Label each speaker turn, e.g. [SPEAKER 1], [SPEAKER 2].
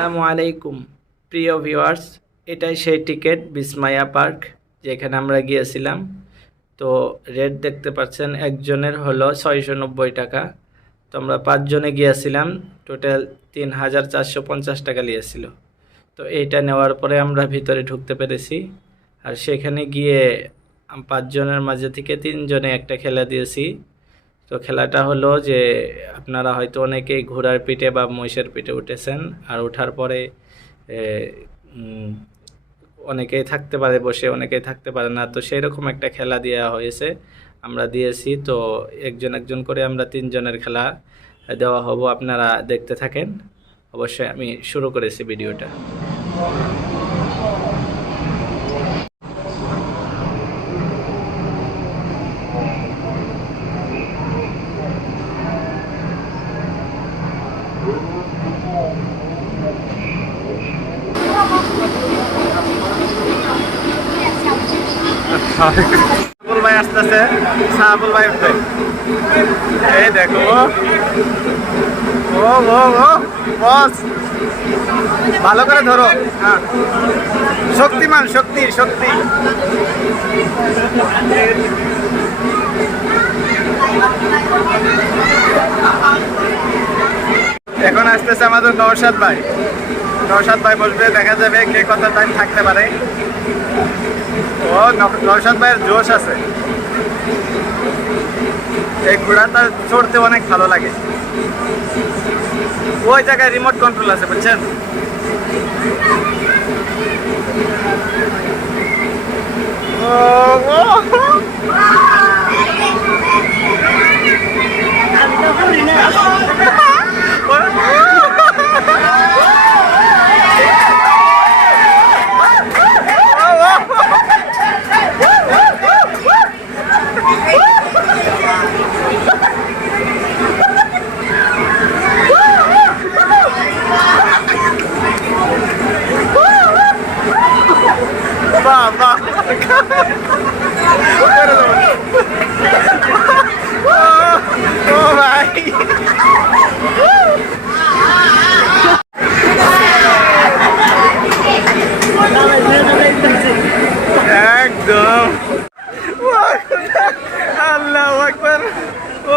[SPEAKER 1] আসসালামু আলাইকুম। প্রিয় ভিউয়ার্স, এটাই সেই টিকিট বিসমায়া পার্ক, যেখানে আমরা গিয়েছিলাম। তো রেট দেখতে পাচ্ছেন, একজনের হলো ছয়শো নব্বই টাকা। তো আমরা পাঁচজনে গিয়েছিলাম, টোটাল তিন হাজার চারশো পঞ্চাশ টাকা নিয়েছিল। তো এইটা নেওয়ার পরে আমরা ভিতরে ঢুকতে পেরেছি। আর সেখানে গিয়ে পাঁচজনের মাঝে থেকে তিনজনে একটা খেলা দিয়েছি। তো খেলাটা হলো যে আপনারা হয়তো অনেকেই ঘোড়ার পিঠে বা মহিষের পিঠে উঠেছেন, আর ওঠার পরে অনেকেই থাকতে পারে, বসে অনেকেই থাকতে পারে না। তো সেই রকম একটা খেলা দেওয়া হয়েছে, আমরা দিয়েছি। তো একজন একজন করে আমরা তিনজনের খেলা দেওয়া হব, আপনারা দেখতে থাকেন। অবশ্যই আমি শুরু করেছি ভিডিওটা। ভাই আসতেছে ভাই এই দেখো। ও ভালো করে ধরো। হ্যাঁ। শক্তিমান শক্তি শক্তি। আসতেছে আমাদের নৌসাদ ভাই। নৌসাদ ভাই বসবে দেখা যাবে কে কত টাইম থাকতে পারে। ও ন- নৌসাদ ভাইয়ের জোশ আছে। এই ঘোড়াটা চড়তে অনেক ভালো লাগে। ওই জায়গায় রিমোট কন্ট্রোল আছে, বুঝছেন? ও। একদম আল্লাহ একবার ও